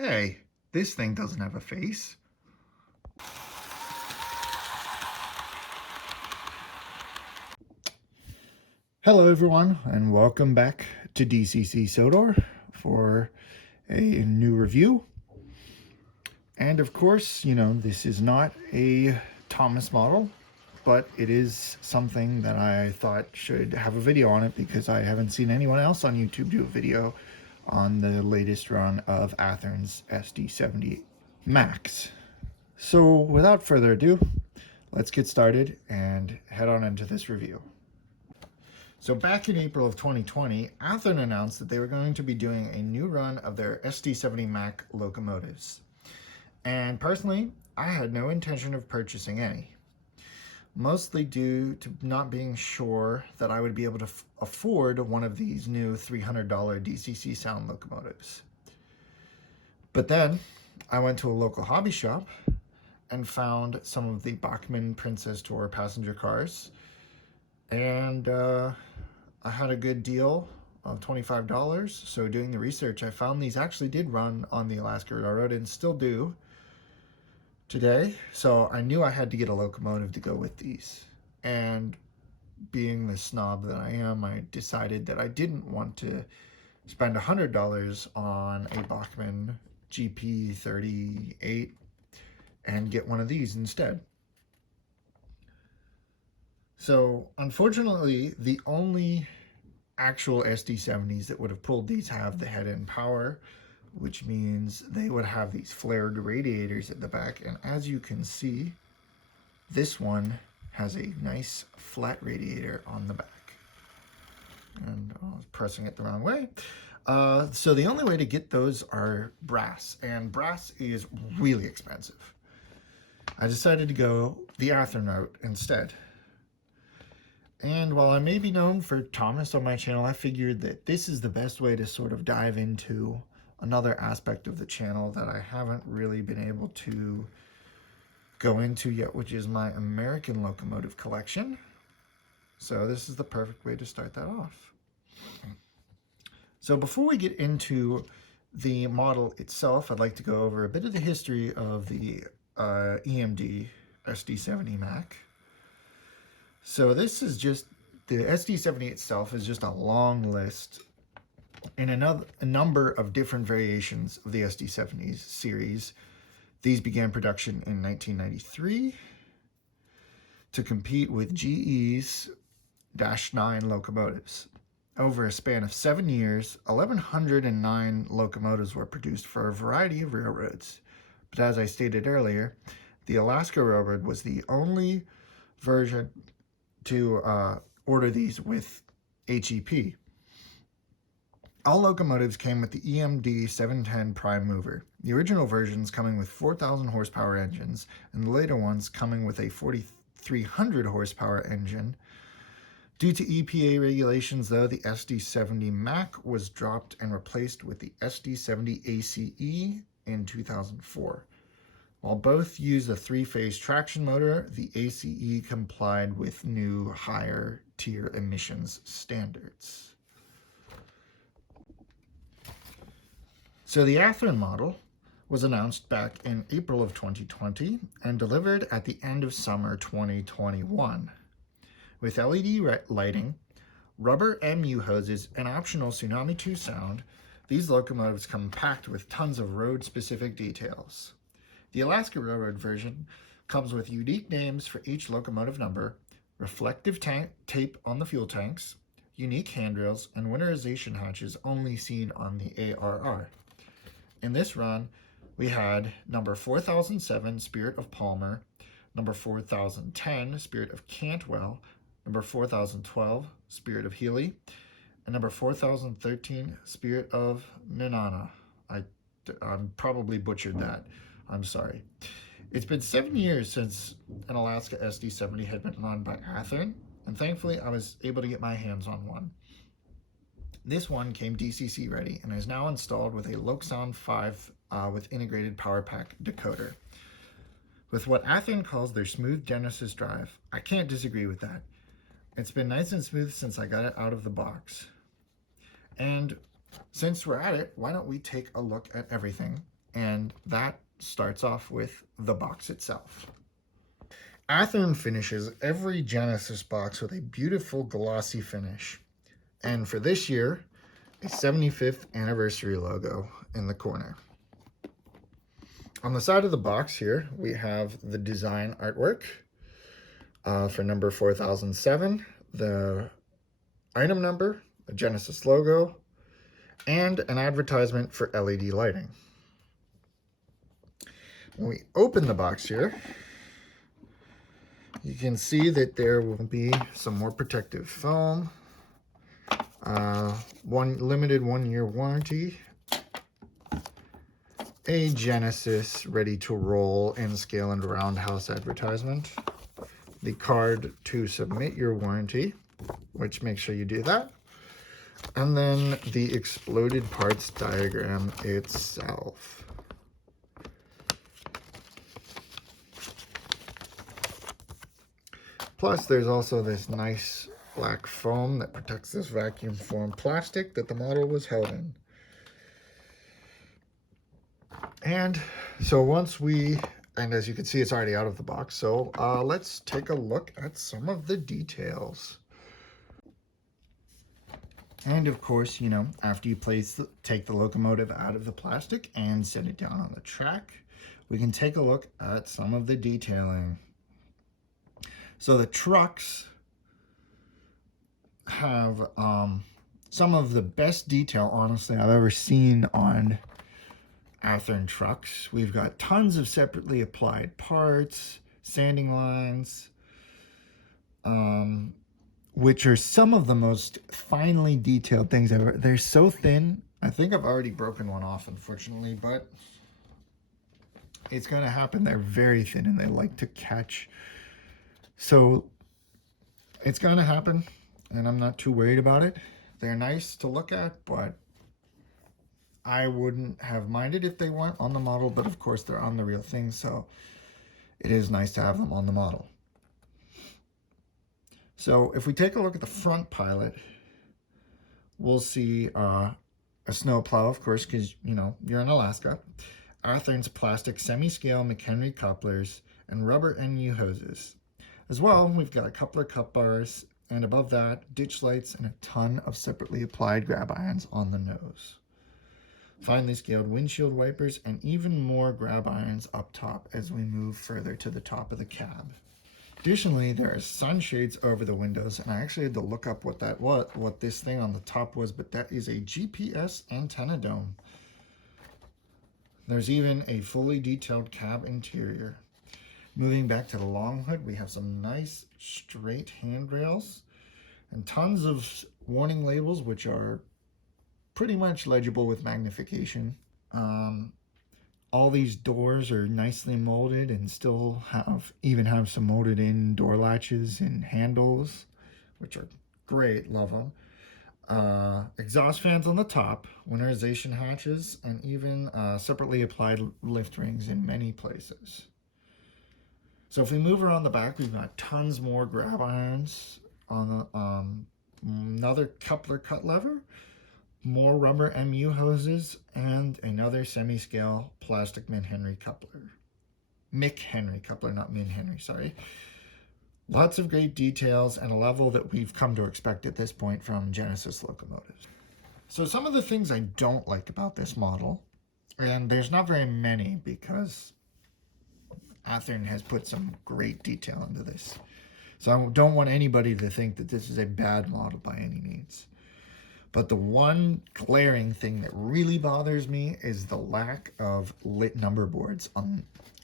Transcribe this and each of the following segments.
Hey, this thing doesn't have a face. Hello everyone, and welcome back to DCC Sodor for a new review. And of course, this is not a Thomas model, but it is something that I thought should have a video on it because I haven't seen anyone else on YouTube do a video on the latest run of Athearn's SD70MACs. So without further ado, let's get started and head on into this review. So back in April of 2020, Athearn announced that they were going to be doing a new run of their SD70MAC locomotives. And personally, I had no intention of purchasing any, mostly due to not being sure that I would be able to afford one of these new $300 DCC sound locomotives. But then I went to a local hobby shop and found some of the Bachmann Princess Tour passenger cars, and I had a good deal of $25. So doing the research, I found these actually did run on the Alaska Railroad and still do today. So I knew I had to get a locomotive to go with these. And being the snob that I am, I decided that I didn't want to spend $100 on a Bachmann GP38 and get one of these instead. So unfortunately, the only actual SD70s that would have pulled these have the head-end power, which means they would have these flared radiators at the back. And as you can see, this one has a nice flat radiator on the back. And I was pressing it the wrong way. So the only way to get those are brass, and brass is really expensive. I decided to go the Athearn route instead. And while I may be known for Thomas on my channel, I figured that this is the best way to sort of dive into another aspect of the channel that I haven't really been able to go into yet, which is my American locomotive collection. So this is the perfect way to start that off. So before we get into the model itself, I'd like to go over a bit of the history of the EMD SD70MAC. So this is just, the SD70 itself is just a long list in a number of different variations of the SD70 series. These began production in 1993 to compete with GE's -9 locomotives. Over a span of 7 years, 1,109 locomotives were produced for a variety of railroads. But as I stated earlier, the Alaska Railroad was the only version to order these with HEP. All locomotives came with the EMD 710 prime mover, the original versions coming with 4,000 horsepower engines, and the later ones coming with a 4,300 horsepower engine. Due to EPA regulations, though, the SD70MAC was dropped and replaced with the SD70 ACE in 2004. While both used a 3-phase traction motor, the ACE complied with new higher tier emissions standards. So the Athearn model was announced back in April of 2020 and delivered at the end of summer 2021. With LED lighting, rubber MU hoses, and optional Tsunami 2 sound, these locomotives come packed with tons of road-specific details. The Alaska Railroad version comes with unique names for each locomotive number, reflective tape on the fuel tanks, unique handrails, and winterization hatches only seen on the ARR. In this run, we had number 4007, Spirit of Palmer, number 4010, Spirit of Cantwell, number 4012, Spirit of Healy, and number 4013, Spirit of Nenana. I probably butchered that. I'm sorry. It's been 7 years since an Alaska SD70 had been run by Athearn, and thankfully I was able to get my hands on one. This one came DCC ready and is now installed with a Lokesound 5 with integrated power pack decoder. With what Athearn calls their smooth Genesis drive, I can't disagree with that. It's been nice and smooth since I got it out of the box. And since we're at it, why don't we take a look at everything And that starts off with the box itself. Athearn finishes every Genesis box with a beautiful glossy finish. And for this year, a 75th anniversary logo in the corner. On the side of the box here, we have the design artwork for number 4007, the item number, a Genesis logo, and an advertisement for LED lighting. When we open the box here, you can see that there will be some more protective foam, limited 1-year warranty, a Genesis ready to roll in scale and roundhouse advertisement, the card to submit your warranty, which make sure you do that, and then the exploded parts diagram itself. Plus, there's also this nice black foam that protects this vacuum formed plastic that the model was held in. And so and as you can see, it's already out of the box. So let's take a look at some of the details. And of course, after you take the locomotive out of the plastic and set it down on the track, we can take a look at some of the detailing. So the trucks have some of the best detail, honestly, I've ever seen on Athearn trucks. We've got tons of separately applied parts, sanding lines, which are some of the most finely detailed things ever. They're so thin. I think I've already broken one off, unfortunately, but it's going to happen. They're very thin and they like to catch. So it's going to happen, and I'm not too worried about it. They're nice to look at, but I wouldn't have minded if they weren't on the model, but of course they're on the real thing, so it is nice to have them on the model. So if we take a look at the front pilot, we'll see a snowplow, of course, because, you're in Alaska. Athearn's plastic semi-scale McHenry couplers and rubber NU hoses. As well, we've got a couple of cup bars, and above that, ditch lights and a ton of separately applied grab irons on the nose. Finely scaled windshield wipers and even more grab irons up top as we move further to the top of the cab. Additionally, there are sunshades over the windows, and I actually had to look up what this thing on the top was, but that is a GPS antenna dome. There's even a fully detailed cab interior. Moving back to the long hood, we have some nice straight handrails and tons of warning labels, which are pretty much legible with magnification. All these doors are nicely molded and still even have some molded in door latches and handles, which are great, love them. Exhaust fans on the top, winterization hatches, and even separately applied lift rings in many places. So if we move around the back, we've got tons more grab irons on another coupler cut lever, more rubber MU hoses, and another semi-scale plastic McHenry coupler. McHenry coupler, not Min-Henry, sorry. Lots of great details and a level that we've come to expect at this point from Genesis locomotives. So some of the things I don't like about this model, and there's not very many because Athearn has put some great detail into this. So I don't want anybody to think that this is a bad model by any means. But the one glaring thing that really bothers me is the lack of lit number boards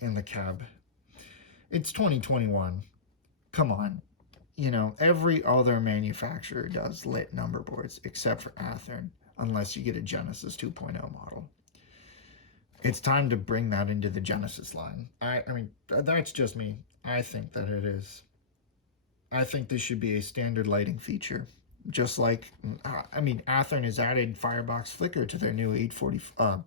in the cab. It's 2021. Come on. Every other manufacturer does lit number boards except for Athearn, unless you get a Genesis 2.0 model. It's time to bring that into the Genesis line. I mean, that's just me. I think that it is. I think this should be a standard lighting feature. Just like, Athearn has added firebox flicker to their new FEF3s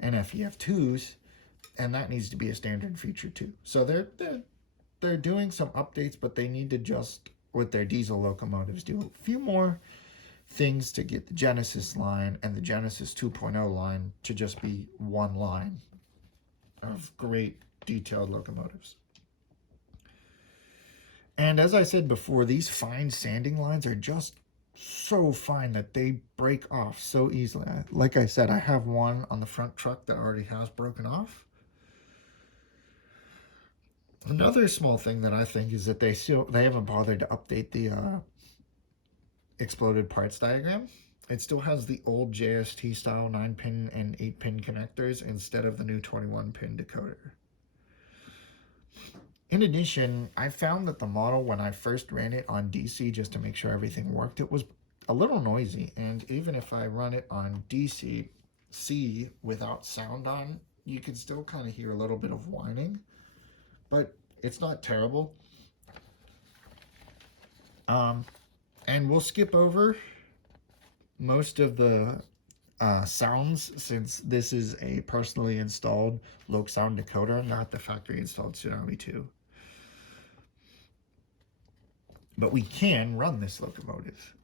and FEF2s, and that needs to be a standard feature too. So they're doing some updates, but they need to just, with their diesel locomotives, do a few more things to get the Genesis line and the Genesis 2.0 line to just be one line of great detailed locomotives. And as I said before, these fine sanding lines are just so fine that they break off so easily. Like I said, I have one on the front truck that already has broken off. Another small thing that I think is that they haven't bothered to update the exploded parts diagram. It still has the old JST style 9-pin and 8-pin connectors instead of the new 21-pin decoder. In addition, I found that the model, when I first ran it on DC just to make sure everything worked, it was a little noisy. And even if I run it on DCC without sound on, you can still kind of hear a little bit of whining. But it's not terrible. And we'll skip over most of the sounds, since this is a personally installed Loc Sound decoder, not the factory installed Tsunami 2. But we can run this locomotive.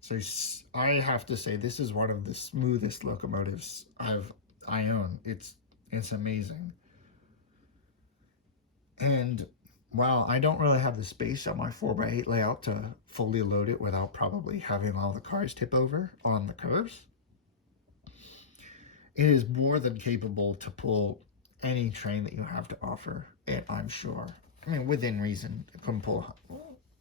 So I have to say, this is one of the smoothest locomotives I own. It's amazing. And while I don't really have the space on my 4x8 layout to fully load it without probably having all the cars tip over on the curves, it is more than capable to pull any train that you have to offer it, I'm sure. I mean, within reason, it can pull,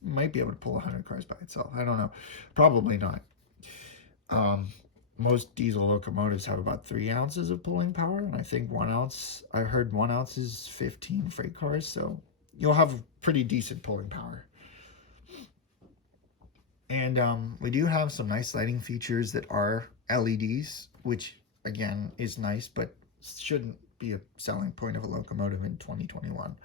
might be able to pull 100 cars by itself. I don't know. Probably not. Most diesel locomotives have about 3 ounces of pulling power, and I think 1 ounce, I heard 1 ounce is 15 freight cars, so you'll have pretty decent pulling power. And we do have some nice lighting features that are LEDs, which again is nice, but shouldn't be a selling point of a locomotive in 2021.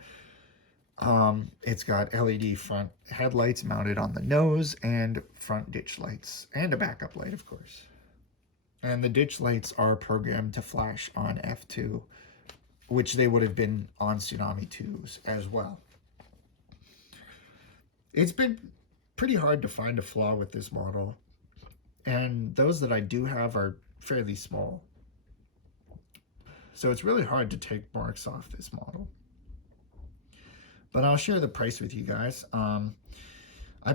It's got LED front headlights mounted on the nose and front ditch lights, and a backup light, of course. And the ditch lights are programmed to flash on F2, which they would have been on Tsunami 2s as well. It's been pretty hard to find a flaw with this model, and those that I do have are fairly small. So it's really hard to take marks off this model. But I'll share the price with you guys. I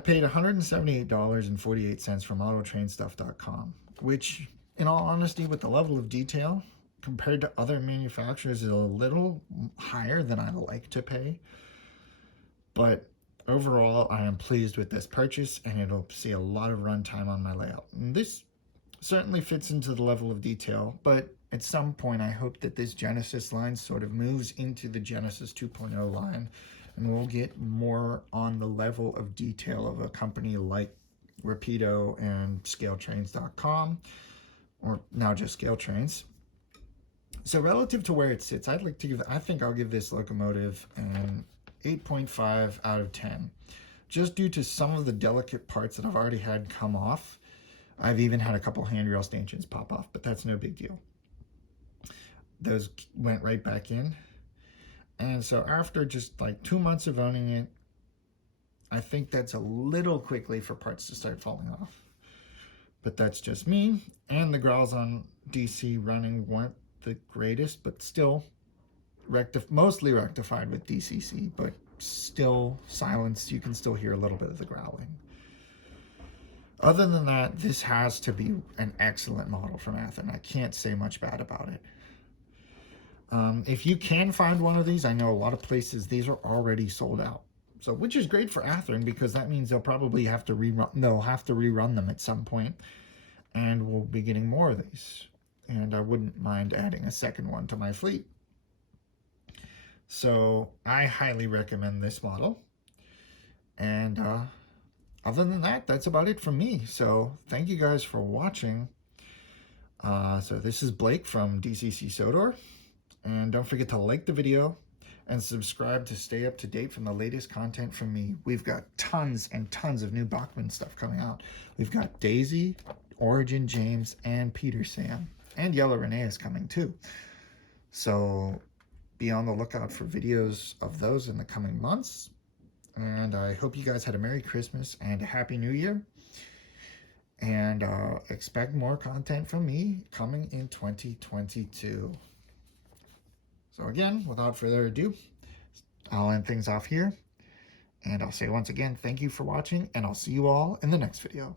paid $178.48 from autotrainstuff.com, which, in all honesty, with the level of detail compared to other manufacturers, is a little higher than I like to pay. But overall, I am pleased with this purchase, and it'll see a lot of runtime on my layout. And this certainly fits into the level of detail, but at some point I hope that this Genesis line sort of moves into the Genesis 2.0 line, and we'll get more on the level of detail of a company like Rapido and ScaleTrains.com, or now just Scale Trains. So relative to where it sits, I'd like to give, I think I'll give this locomotive an 8.5 out of 10, just due to some of the delicate parts that I've already had come off. I've even had a couple handrail stanchions pop off, but that's no big deal. Those went right back in. And so after just like 2 months of owning it, I think that's a little quickly for parts to start falling off. But that's just me. And the growls on DC running weren't the greatest, but still mostly rectified with DCC, but still silenced. You can still hear a little bit of the growling. Other than that, this has to be an excellent model from Athearn. I can't say much bad about it. If you can find one of these, I know a lot of places these are already sold out. So, which is great for Athearn, because that means they'll probably have to rerun them at some point, and we'll be getting more of these. And I wouldn't mind adding a second one to my fleet. So I highly recommend this model. And other than that, that's about it from me. So thank you guys for watching. So this is Blake from DCC Sodor. And don't forget to like the video and subscribe to stay up to date from the latest content from me. We've got tons and tons of new Bachmann stuff coming out. We've got Daisy, Origin James, and Peter Sam. And Yellow Renee is coming too. So be on the lookout for videos of those in the coming months. And I hope you guys had a Merry Christmas and a Happy New Year. and expect more content from me coming in 2022. So again, without further ado, I'll end things off here. And I'll say once again, thank you for watching, and I'll see you all in the next video.